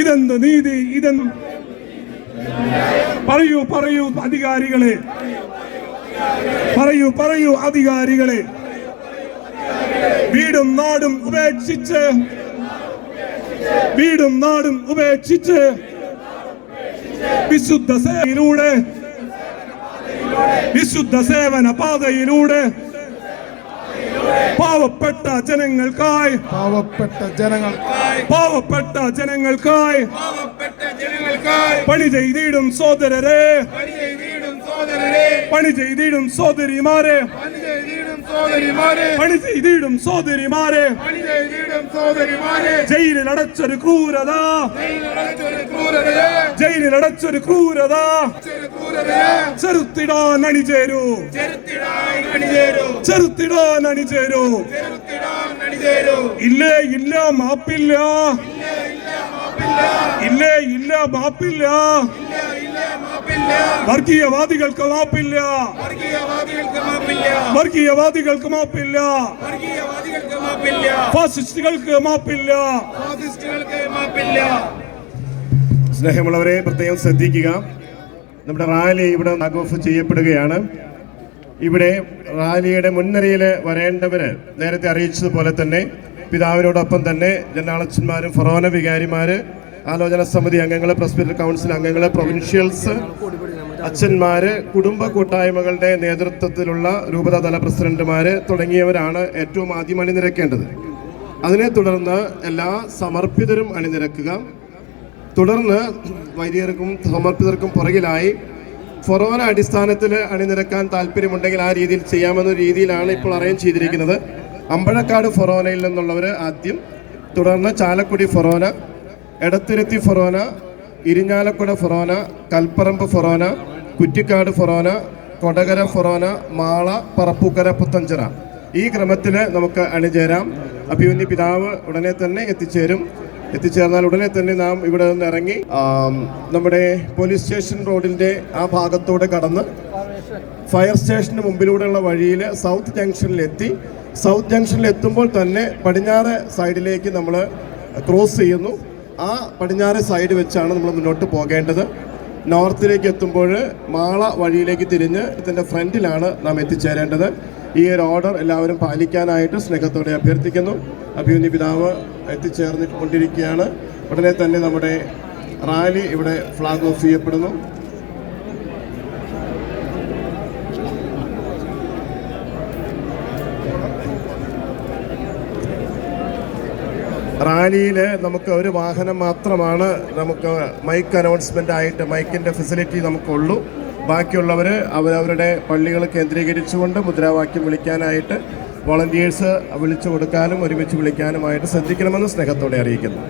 ഇതെന്ത് നീതി? ഇതെന്ത്? പറയൂ പറയൂ അധികാരികളെ, പറയൂ അധികാരികളെ. വീടും നാടും ഉപേക്ഷിച്ച് വിശുദ്ധ സേവന പാതയിലൂടെ പാവപ്പെട്ട ജനങ്ങൾക്കായി പണി ചെയ്തിടും സോദരരെ, പണി ചെയ്തിടും സോദരിമാരെ, ജയിലിലടച്ചൊരു ക്രൂരത, ചെറുത്തിടാൻ അണിചേരൂ. ഇല്ല മാപ്പില്ല. വർഗീയവാദികൾക്ക് മാപ്പില്ല. ഫാസിസ്റ്റുകൾക്ക് മാപ്പില്ല. സ്നേഹമുള്ളവരെ, പ്രത്യേകം ശ്രദ്ധിക്കുക. നമ്മുടെ റാലി ഇവിടെ ആഘോഷം ചെയ്യപ്പെടുകയാണ്. ഇവിടെ റാലിയുടെ മുൻനിരയിൽ വരേണ്ടവര് നേരത്തെ അറിയിച്ചതുപോലെ തന്നെ പിതാവിനോടൊപ്പം തന്നെ ജനറലച്ഛന്മാരും ഫൊറോന വികാരിമാര്, ആലോചന സമിതി അംഗങ്ങൾ, പ്രസ്ബിറ്ററി കൗൺസിൽ അംഗങ്ങൾ, പ്രൊവിൻഷ്യൽസ് അച്ഛന്മാര്, കുടുംബ കൂട്ടായ്മകളുടെ നേതൃത്വത്തിലുള്ള രൂപതാതല പ്രസിഡന്റുമാര് തുടങ്ങിയവരാണ് ഏറ്റവും ആദ്യം അണിനിരക്കേണ്ടത്. അതിനെ തുടർന്ന് എല്ലാ സമർപ്പിതരും അണിനിരക്കുക. തുടർന്ന് വൈദികർക്കും സമർപ്പിതർക്കും പുറകിലായി ഫൊറോന അടിസ്ഥാനത്തിൽ അണിനിരക്കാൻ താല്പര്യമുണ്ടെങ്കിൽ ആ രീതിയിൽ ചെയ്യാമെന്ന രീതിയിലാണ് ഇപ്പോൾ അറേഞ്ച് ചെയ്തിരിക്കുന്നത്. അമ്പഴക്കാട് ഫൊറോനയിൽ നിന്നുള്ളവർ ആദ്യം, തുടർന്ന് ചാലക്കുടി ഫൊറോന, എടത്തിരുത്തി ഫൊറോന, ഇരിഞ്ഞാലക്കുട ഫൊറോന, കൽപ്പറമ്പ് ഫൊറോന, കുറ്റിക്കാട് ഫൊറോന, കൊടകര ഫൊറോന, മാള, പറപ്പൂക്കര, പുത്തഞ്ചിറ. ഈ ക്രമത്തിൽ നമുക്ക് അണിചേരാം. അഭിമന്യ പിതാവ് ഉടനെ തന്നെ എത്തിച്ചേർന്നാൽ ഉടനെ തന്നെ നാം ഇവിടെ നിന്ന് ഇറങ്ങി നമ്മുടെ പോലീസ് സ്റ്റേഷൻ റോഡിൻ്റെ ആ ഭാഗത്തൂടെ കടന്ന് ഫയർ സ്റ്റേഷന് മുമ്പിലൂടെയുള്ള വഴിയിൽ സൗത്ത് ജംഗ്ഷനിൽ എത്തുമ്പോൾ തന്നെ പടിഞ്ഞാറ് സൈഡിലേക്ക് നമ്മൾ ക്രോസ് ചെയ്യുന്നു. ആ പടിഞ്ഞാറ് സൈഡ് വെച്ചാണ് നമ്മൾ മുന്നോട്ട് പോകേണ്ടത്. നോർത്തിലേക്ക് എത്തുമ്പോൾ മാള വഴിയിലേക്ക് തിരിഞ്ഞ് ഇതിൻ്റെ ഫ്രണ്ടിലാണ് നാം എത്തിച്ചേരേണ്ടത്. ഈ ഒരു ഓർഡർ എല്ലാവരും പാലിക്കാനായിട്ട് സ്നേഹത്തോടെ അഭ്യർത്ഥിക്കുന്നു. അഭിമന്യ പിതാവ് എത്തിച്ചേർന്നിക്കൊണ്ടിരിക്കുകയാണ്. ഉടനെ തന്നെ നമ്മുടെ റാലി ഇവിടെ ഫ്ലാഗ് ഓഫ് ചെയ്യപ്പെടുന്നു. റാലിയിൽ നമുക്ക് ഒരു വാഹനം മാത്രമാണ് നമുക്ക് മൈക്ക് അനൗൺസ്മെൻ്റ് ആയിട്ട് മൈക്കിൻ്റെ ഫെസിലിറ്റി നമുക്കുള്ളൂ. ബാക്കിയുള്ളവർ അവരവരുടെ പള്ളികൾ കേന്ദ്രീകരിച്ചുകൊണ്ട് മുദ്രാവാക്യം വിളിക്കാനായിട്ട് വോളണ്ടിയേഴ്സ് വിളിച്ചു കൊടുക്കാനും ഒരുമിച്ച് വിളിക്കാനുമായിട്ട് ശ്രദ്ധിക്കണമെന്ന് സ്നേഹത്തോടെ അറിയിക്കുന്നു.